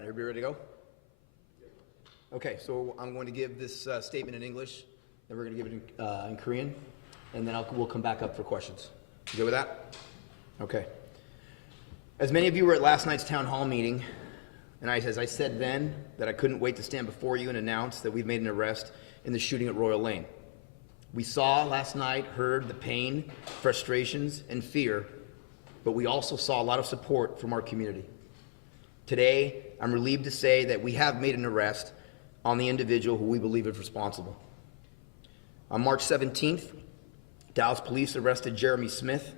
right, everybody ready to go? Okay, so I'm going to give this statement in English, then we're going to give it in Korean, and then we'll come back up for questions. You good with that? Okay. As many of you were at last night's town hall meeting, and as I said then, that I couldn't wait to stand before you and announce that we've made an arrest in the shooting at Royal Lane. We saw last night, heard the pain, frustrations, and fear, but we also saw a lot of support from our community. Today, I'm relieved to say that we have made an arrest on the individual who we believe is responsible. On March 17th, Dallas police arrested Theron Smith,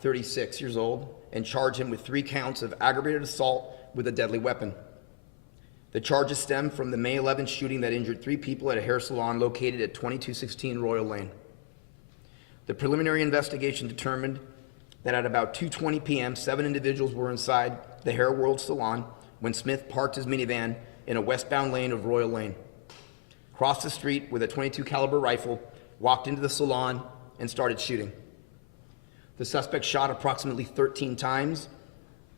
36 years old, and charged him with 3 counts of aggravated assault with a deadly weapon. The charges stem from the May 11th shooting that injured 3 people at a hair salon located at 2216 Royal Lane. The preliminary investigation determined that at about 2:20 p.m., 7 individuals were inside the Hair World salon when Smith parked his minivan in a westbound lane of Royal Lane, crossed the street with a .22 caliber rifle, walked into the salon, and started shooting. The suspect shot approximately 13 times,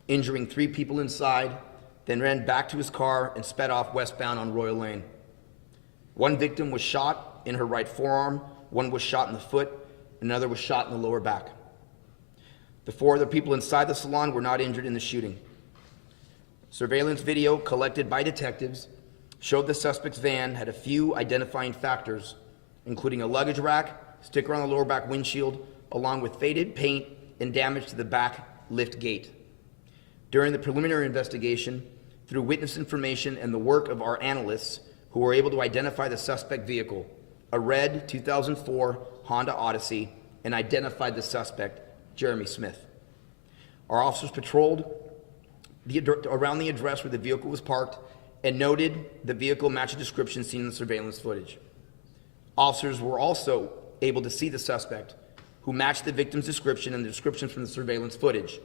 injuring 3 people inside, then ran back to his car and sped off westbound on Royal Lane. 1 victim was shot in her right forearm, 1 was shot in the foot, and another was shot in the lower back. The 4 other people inside the salon were not injured in the shooting. Surveillance video collected by detectives showed the suspect's van had a few identifying factors, including a luggage rack, sticker on the lower back windshield, along with faded paint and damage to the back lift gate. During the preliminary investigation, through witness information and the work of our analysts who were able to identify the suspect vehicle, a red 2004 Honda Odyssey, and identified the suspect, Theron Smith. Our officers patrolled around the address where the vehicle was parked and noted the vehicle matched a description seen in the surveillance footage. Officers were also able to see the suspect, who matched the victim's description and the description from the surveillance footage.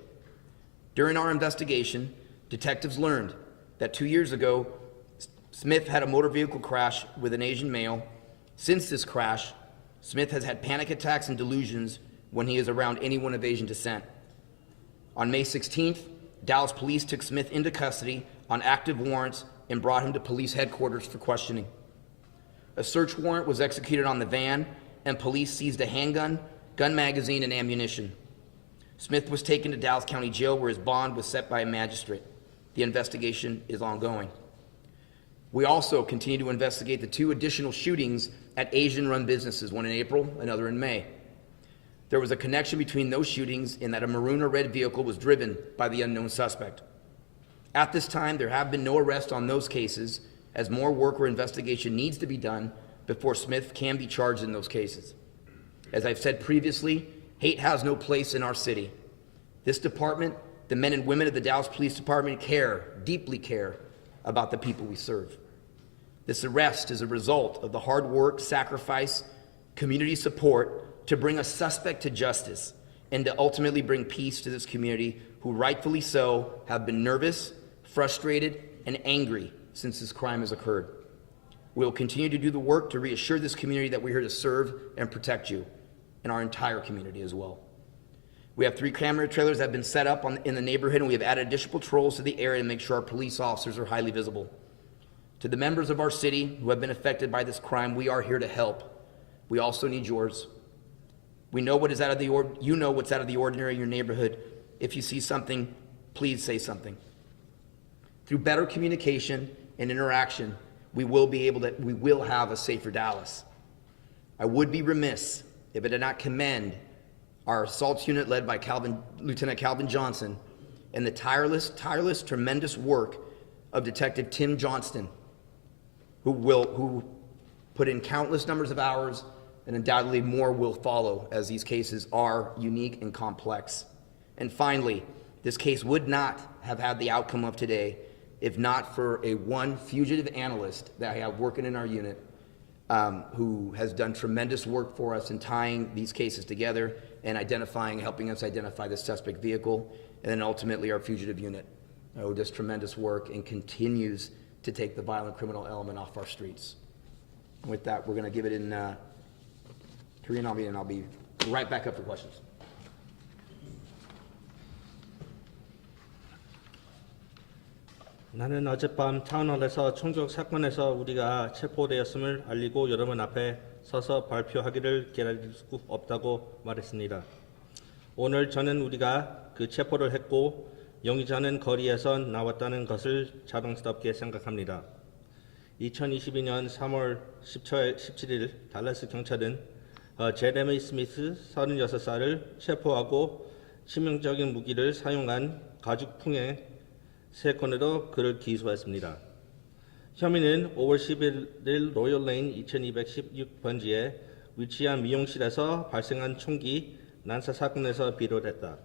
During our investigation, detectives learned that 2 years ago, Smith had a motor vehicle crash with an Asian male. Since this crash, Smith has had panic attacks and delusions when he is around anyone of Asian descent. On May 16th, Dallas police took Smith into custody on active warrants and brought him to police headquarters for questioning. A search warrant was executed on the van, and police seized a handgun, gun magazine, and ammunition. Smith was taken to Dallas County Jail, where his bond was set by a magistrate. The investigation is ongoing. We also continue to investigate the 2 additional shootings at Asian-run businesses, one in April, another in May. There was a connection between those shootings in that a maroon or red vehicle was driven by the unknown suspect. At this time, there have been no arrests on those cases, as more work or investigation needs to be done before Smith can be charged in those cases. As I've said previously, hate has no place in our city. This department, the men and women of the Dallas Police Department deeply care about the people we serve. This arrest is a result of the hard work, sacrifice, community support to bring a suspect to justice and to ultimately bring peace to this community, who rightfully so have been nervous, frustrated, and angry since this crime has occurred. We will continue to do the work to reassure this community that we're here to serve and protect you, and our entire community as well. We have 3 camera trailers that have been set up in the neighborhood, and we have added additional patrols to the area to make sure our police officers are highly visible. To the members of our city who have been affected by this crime, we are here to help. We also need yours. We know what is out of the you know what's out of the ordinary in your neighborhood. If you see something, please say something. Through better communication and interaction, we will have a safer Dallas. I would be remiss if I did not commend our assaults unit led by Lieutenant Calvin Johnson and the tireless, tremendous work of Detective Tim Johnston, who put in countless numbers of hours, and undoubtedly more will follow, as these cases are unique and complex. And finally, this case would not have had the outcome of today if not for one fugitive analyst that I have working in our unit, who has done tremendous work for us in tying these cases together and helping us identify the suspect vehicle, and then ultimately our fugitive unit, who does tremendous work and continues to take the violent criminal element off our streets. And with that, we're going to give it in Korean, and I'll be right back up for questions. 나는 어젯밤 타운홀에서 총격 사건에서 우리가 체포되었음을 알리고 여러분 앞에 서서 발표하기를 기다릴 수 없다고 말했습니다. 오늘 저는 우리가 그 체포를 했고 용의자는 거리에서 나왔다는 것을 자랑스럽게 생각합니다. 2022년 3월 17일 달라스 경찰은 제레미 스미스 36살을 체포하고 치명적인 무기를 사용한 가죽풍행 3건으로 그를 기소했습니다. 혐의는 5월 11일 로열레인 2216번지에 위치한 미용실에서 발생한 총기 난사 사건에서 비롯했다.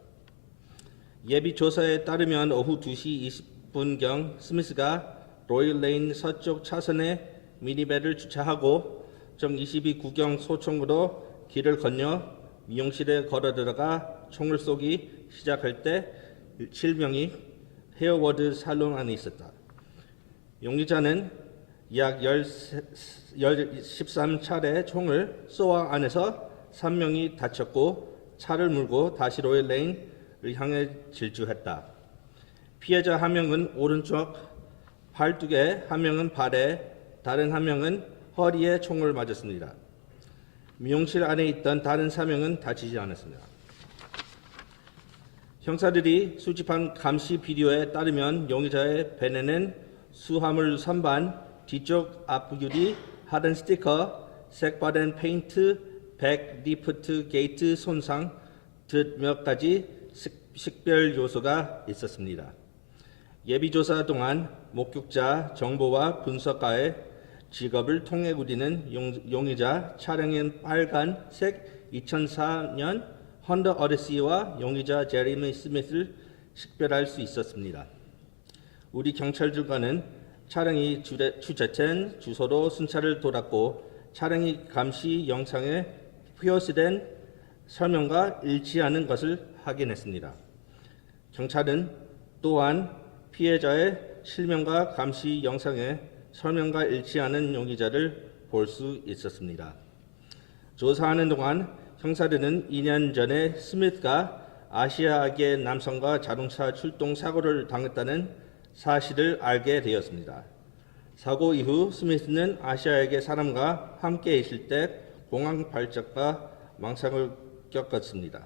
예비 조사에 따르면 오후 2시 20분경 스미스가 로열레인 서쪽 차선에 미니밴을 주차하고 정 22구경 소총으로 길을 건너 미용실에 걸어 들어가 총을 쏘기 시작할 때 7명이 헤어워드 살론 안에 있었다. 용의자는 약 13차례 총을 쏘아 안에서 3명이 다쳤고 차를 몰고 다시 로열레인을 향해 질주했다. 피해자 한 명은 오른쪽 팔뚝에, 한 명은 발에, 다른 한 명은 허리에 총을 맞았습니다. 미용실 안에 있던 다른 4명은 다치지 않았습니다. 형사들이 수집한 감시 비디오에 따르면 용의자의 배내는 수화물 선반, 뒤쪽 앞유리, 하단 스티커, 색바랜 페인트, 백 리프트 게이트 손상 등 몇 가지 식별 요소가 있었습니다. 예비조사 동안 목격자 정보와 분석가의 직업을 통해 우리는 용의자 차량인 빨간색 2004년 헌더 어디시와 용의자 제레미 스미스를 식별할 수 있었습니다. 우리 경찰들과는 차량이 주차된 주소로 순찰을 돌았고 차량이 감시 영상에 표시된 설명과 일치하는 것을 확인했습니다. 경찰은 또한 피해자의 실명과 감시 영상에 설명과 일치하는 용의자를 볼 수 있었습니다. 조사하는 동안 형사들은 2년 전에 스미스가 아시아계 남성과 자동차 출동 사고를 당했다는 사실을 알게 되었습니다. 사고 이후 스미스는 아시아계 사람과 함께 있을 때 공황 발작과 망상을 겪었습니다.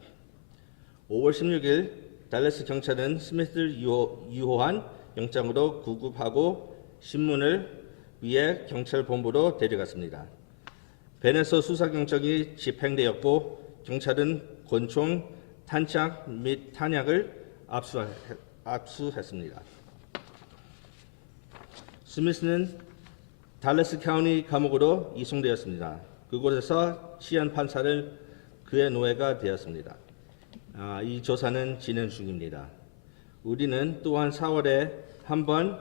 5월 16일 달래스 경찰은 스미스를 유효한 영장으로 구급하고 신문을 위해 경찰 본부로 데려갔습니다. 벤에서 수사경찰이 집행되었고 경찰은 권총, 탄창 및 탄약을 압수했습니다. 스미스는 달래스 카운티 감옥으로 이송되었습니다. 그곳에서 치안 판사를 그의 노예가 되었습니다. 이 조사는 진행 중입니다. 우리는 또한 4월에 한 번,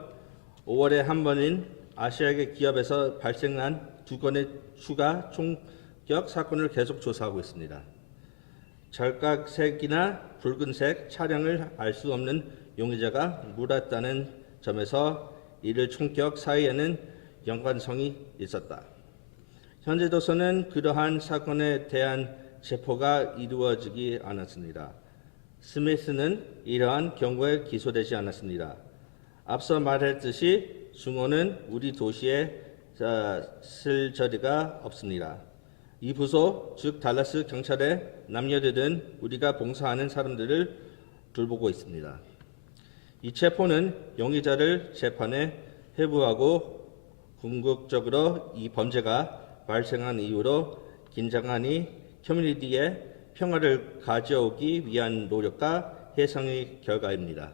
5월에 한 번인 아시아계 기업에서 발생한 2건의 추가 총격 사건을 계속 조사하고 있습니다. 절각색이나 붉은색 차량을 알 수 없는 용의자가 물었다는 점에서 이들 총격 사이에는 연관성이 있었다. 현재로서는 그러한 사건에 대한 체포가 이루어지지 않았습니다. 스미스는 이러한 경우에 기소되지 않았습니다. 앞서 말했듯이 중원은 우리 도시에 쓸 저리가 없습니다. 이 부서, 즉 달라스 경찰의 남녀들은 우리가 봉사하는 사람들을 돌보고 있습니다. 이 체포는 용의자를 재판에 회부하고 궁극적으로 이 범죄가 발생한 이후로 긴장하니 커뮤니티에 평화를 가져오기 위한 노력과 해상의 결과입니다.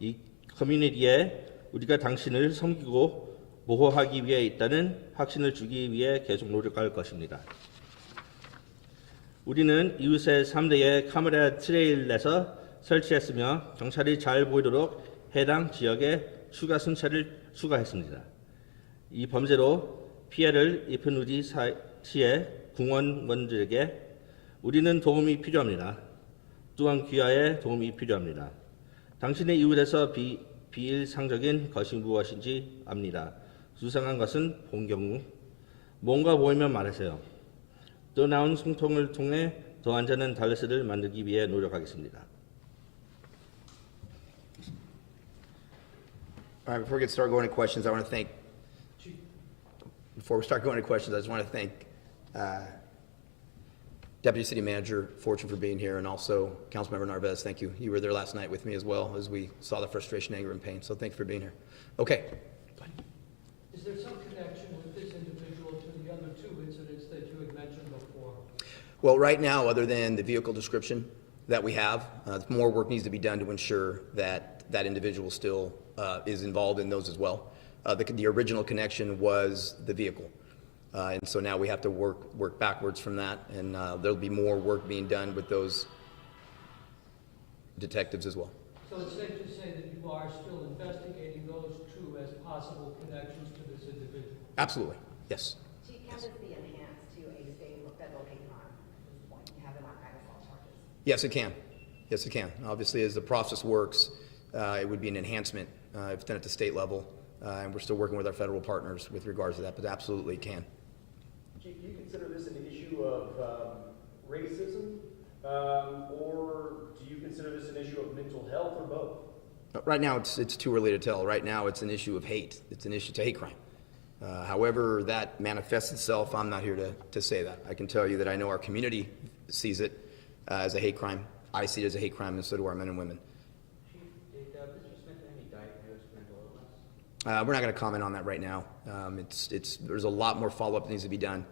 이 커뮤니티에 우리가 당신을 섬기고 보호하기 위해 있다는 확신을 주기 위해 계속 노력할 것입니다. 우리는 이웃의 3대의 카메라 트레일에서 설치했으며 경찰이 잘 보이도록 해당 지역에 추가 순찰을 추가했습니다. 이 범죄로 피해를 입은 우리 시의 공원원들에게 우리는 도움이 필요합니다. 또한 귀하의 도움이 필요합니다. 당신의 이웃에서 비일상적인 것이 무엇인지 압니다. 수상한 것은 본 경우 뭔가 보이면 말하세요. 또 나온 소통을 통해 더 안전한 달래스를 만들기 위해 노력하겠습니다. All right, before we start going to questions, I want to thank, before we start going to questions, I just want to thank Deputy City Manager Fortune for being here, and also Councilmember Narvez, thank you. You were there last night with me as well as we saw the frustration, anger, and pain, so thank you for being here. Okay. Is there some connection with this individual to the other two incidents that you had mentioned before? Well, right now, other than the vehicle description that we have, more work needs to be done to ensure that that individual still is involved in those as well. The original connection was the vehicle. And so now we have to work backwards from that, and there'll be more work being done with those detectives as well. So it's safe to say that you are still investigating those two as possible connections to this individual? Absolutely, yes. Chief, can this be enhanced to a state or federal hate crime at this point? You have them on aggravated charges. Yes, it can. Yes, it can. Obviously, as the process works, it would be an enhancement if it's done at the state level, and we're still working with our federal partners with regards to that, but absolutely it can. Chief, do you consider this an issue of racism, or do you consider this an issue of mental health, or both? Right now, it's too early to tell. Right now, it's an issue of hate. It's an issue to hate crime. However that manifests itself, I'm not here to say that. I can tell you that I know our community sees it as a hate crime. I see it as a hate crime, and so do our men and women. Chief, did Mr. Smith have any diagnosed mental illness? We're not going to comment on that right now. There's a lot more follow-up that needs to be done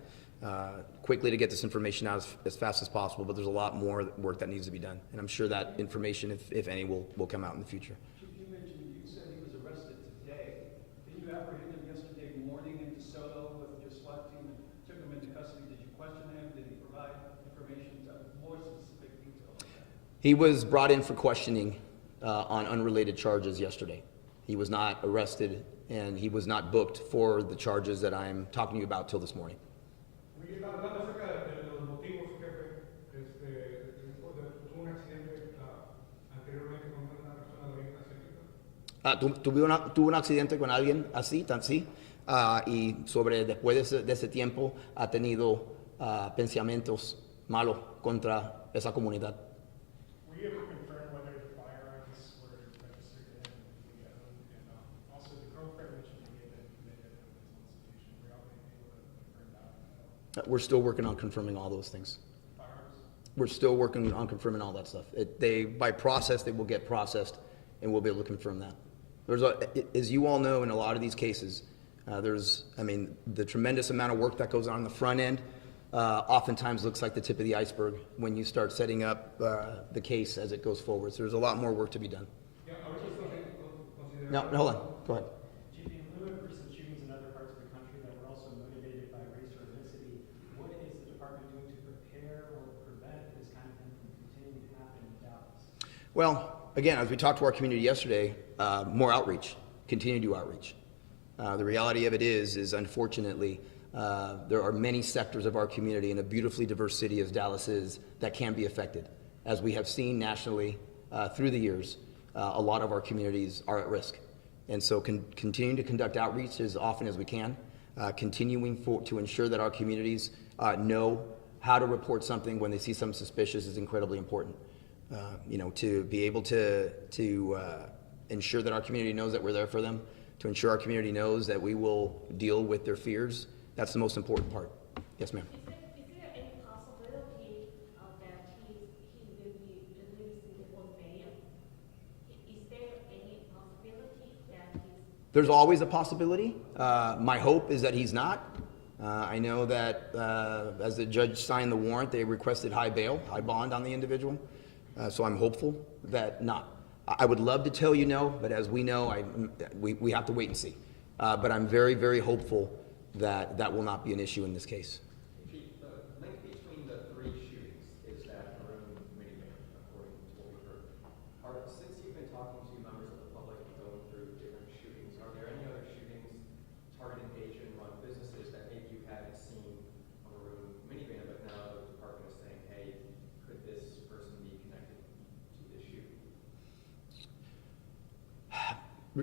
quickly to get this information out as fast as possible, but there's a lot more work that needs to be done. And I'm sure that information, if any, will come out in the future. Chief, you mentioned, you said he was arrested today. Did you apprehend him yesterday morning in DeSoto with your SWAT team and took him into custody? Did you question him? Did he provide information, more specific detail on that? He was brought in for questioning on unrelated charges yesterday. He was not arrested, and he was not booked for the charges that I'm talking to you about till this morning. Hablando acerca de los motivos, jefe, tuvo un accidente anteriormente con una persona de orientación. Tuvo un accidente con alguien así, tan sí, y después de ese tiempo ha tenido pensamientos malos contra esa comunidad. Were you able to confirm whether the firearms were registered to him and also the girlfriend mentioned to me that he committed a mental institution? Were you able to confirm that? We're still working on confirming all those things. Firearms? We're still working on confirming all that stuff. By process, they will get processed, and we'll be able to confirm that. As you all know, in a lot of these cases, the tremendous amount of work that goes on the front end oftentimes looks like the tip of the iceberg when you start setting up the case as it goes forward. So there's a lot more work to be done. Yeah, I was just looking, considering. No, hold on. Go ahead. Chief, in lieu of recent shootings in other parts of the country that were also motivated by race or ethnicity, what is the department doing to prepare or prevent this kind of thing from continuing to happen in Dallas? Well, again, as we talked to our community yesterday, more outreach, continue to do outreach. The reality of it is unfortunately, there are many sectors of our community in a beautifully diverse city as Dallas is that can be affected. As we have seen nationally through the years, a lot of our communities are at risk. And so continuing to conduct outreach as often as we can, continuing to ensure that our communities know how to report something when they see something suspicious is incredibly important. To be able to ensure that our community knows that we're there for them, to ensure our community knows that we will deal with their fears, that's the most important part. Yes, ma'am. Is there any possibility that he will be released on bail? Is there any possibility that he's... There's always a possibility. My hope is that he's not. I know that as the judge signed the warrant, they requested high bail, high bond on the individual. So I'm hopeful that not. I would love to tell you no, but as we know, we have to wait and see. But I'm very, very hopeful that that will not be an issue in this case. Chief, the link between the three shootings is that maroon minivan, according to what we've heard. Since you've been talking to members of the public and going through different shootings, are there any other shootings targeting Asian-run businesses that maybe you hadn't seen a maroon minivan, but now the department is saying, hey, could this person be connected to this shooting?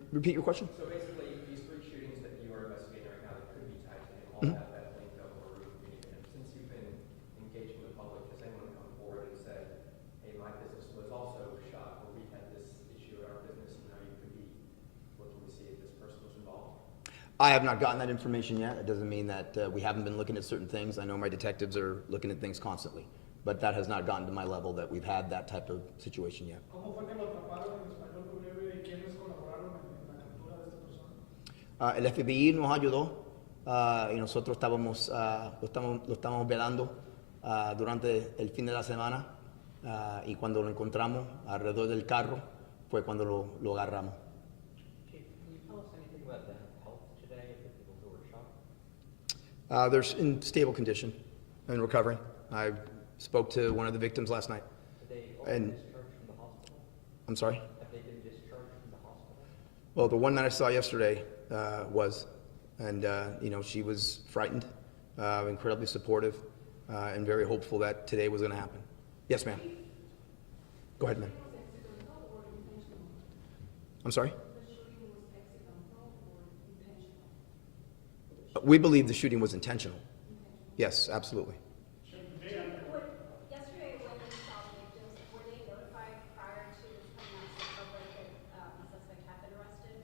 Repeat your question? So basically, these three shootings that you are investigating right now that could be tied to him all have that link of maroon minivan. Since you've been engaging the public, has anyone come forward and said, hey, my business was also shot, or we had this issue at our business, and now you could be looking to see if this I have not gotten that information yet. It doesn't mean that we haven't been looking at certain things. I know my detectives are looking at things constantly, but that has not gotten to my level that we've had that type of situation yet. ¿Cómo fue que lo atraparon en español con breve y quiénes colaboraron en la captura de esta persona? El FBI nos ayudó y nosotros lo estamos velando durante el fin de la semana y cuando lo encontramos alrededor del carro fue cuando lo agarramos. Chief, can you tell us anything about the health today of the people who were shot? They're in stable condition and recovering. I spoke to one of the victims last night. Have they all been And discharged from the hospital? I'm sorry? Have they been discharged from the hospital? Well, the one that I saw yesterday was, and she was frightened, incredibly supportive, and very hopeful that today was going to happen. Yes, ma'am. Go ahead, ma'am. I'm sorry? We believe the shooting was intentional. Yes, absolutely. Yesterday, when you saw the victims, were they notified prior to this coming out to the public that the suspect had been arrested?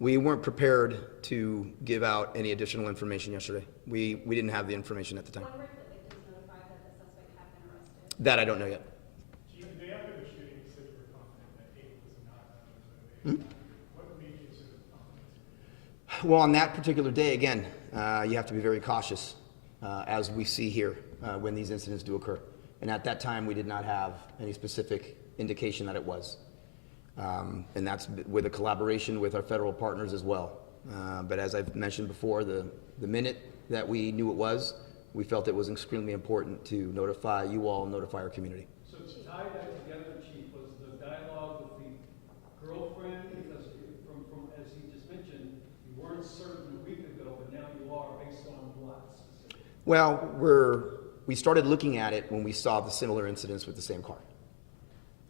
We weren't prepared to give out any additional information yesterday. We didn't have the information at the time. When were the victims notified that the suspect had been arrested? That I don't know yet. Chief, the day after the shooting, you said you were confident that Hate was not motivated. What made you so confident? Well, on that particular day, again, you have to be very cautious, as we see here, when these incidents do occur. And at that time, we did not have any specific indication that it was. And that's with a collaboration with our federal partners as well. But as I've mentioned before, the minute that we knew it was, we felt it was extremely important to notify you all and notify our community. So to tie that together, Chief, was the dialogue with the girlfriend, because from as he just mentioned, you weren't certain a week ago, but now you are, based on what specifically? Well, we started looking at it when we saw the similar incidents with the same car.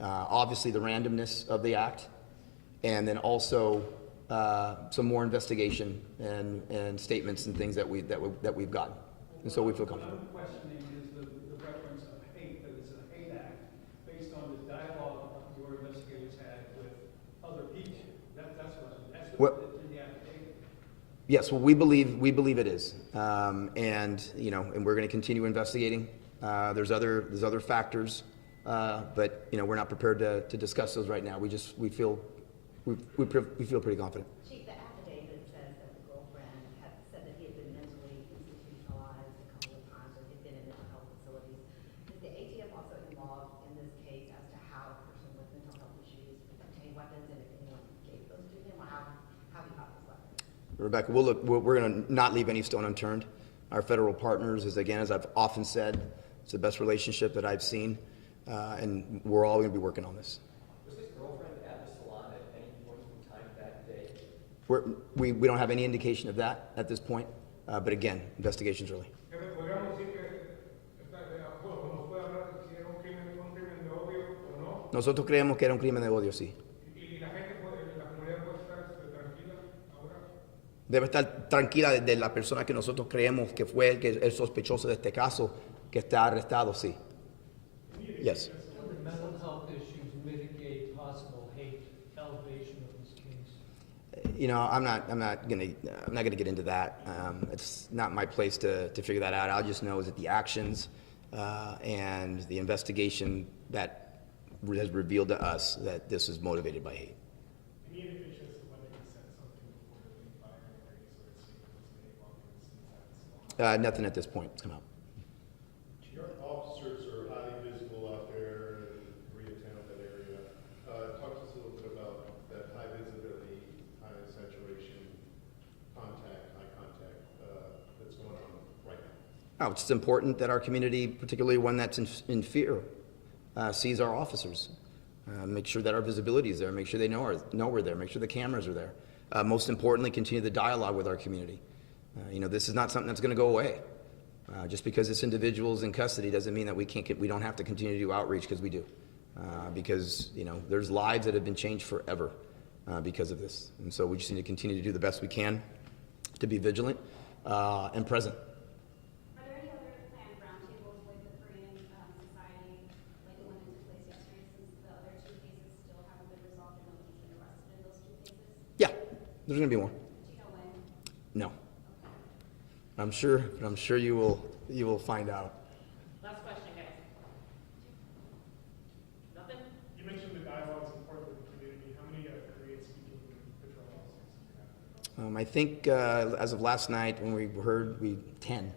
Obviously, the randomness of the act, and then also some more investigation and statements and things that we've gotten, and so we feel comfortable. What I'm questioning is the reference of hate, that it's a hate act, based on the dialogue your investigators had with other people. That's What- in the affidavit. Yes, well, we believe it is, and we're going to continue investigating. There's other factors, but we're not prepared to discuss those right now. We feel pretty confident. Chief, the affidavit says that the girlfriend had said that he had been mentally institutionalized a couple of times, or he'd been in mental health facilities. Is the ATF also involved in this case as to how a person with mental health issues obtained weapons, and if anyone gave those to him, or how he got those weapons? Rebecca, we're going to not leave any stone unturned. Our federal partners, as I've often said, it's the best relationship that I've seen, and we're all going to be working on this. Was his girlfriend at the salon at any point in time that day? We don't have any indication of that at this point, but again, investigation's early. ¿Podríamos decir que nos puede hablar si era un crimen de odio o no? Nosotros creemos que era un crimen de odio, sí. Y la gente, la comunidad puede estar tranquila ahora. Debe estar tranquila de la persona que nosotros creemos que fue el sospechoso de este caso, que está arrestado, sí. Yes. Would mental health issues mitigate possible hate elevation of this case? I'm not gonna get into that. It's not my place to figure that out. I'll just know is that the actions and the investigation that has revealed to us that this is motivated by hate. Any indication as to whether he said something before the fire, or any sort of statement was made while he was inside the salon? Nothing at this point has come out. Your officers are highly visible out there in Koreatown, that area. Talk to us a little bit about that high visibility, high saturation, eye contact that's going on right now. It's important that our community, particularly one that's in fear, sees our officers. Make sure that our visibility is there. Make sure they know we're there. Make sure the cameras are there. Most importantly, continue the dialogue with our community. This is not something that's going to go away. Just because this individual's in custody doesn't mean that we don't have to continue to do outreach, because we do. Because there's lives that have been changed forever because of this, and so we just need to continue to do the best we can to be vigilant and present. Are there any other planned roundtables with the Korean society, like the one that took place yesterday, since the other two cases still haven't been resolved and nobody's been arrested in those two cases? Yeah, there's going to be more. Do you know when? No. I'm sure you will find out. Last question, guys. Nothing? You mentioned the dialogue is important with the community. How many Korean-speaking patrol officers do you have? I think as of last night when we heard, 10.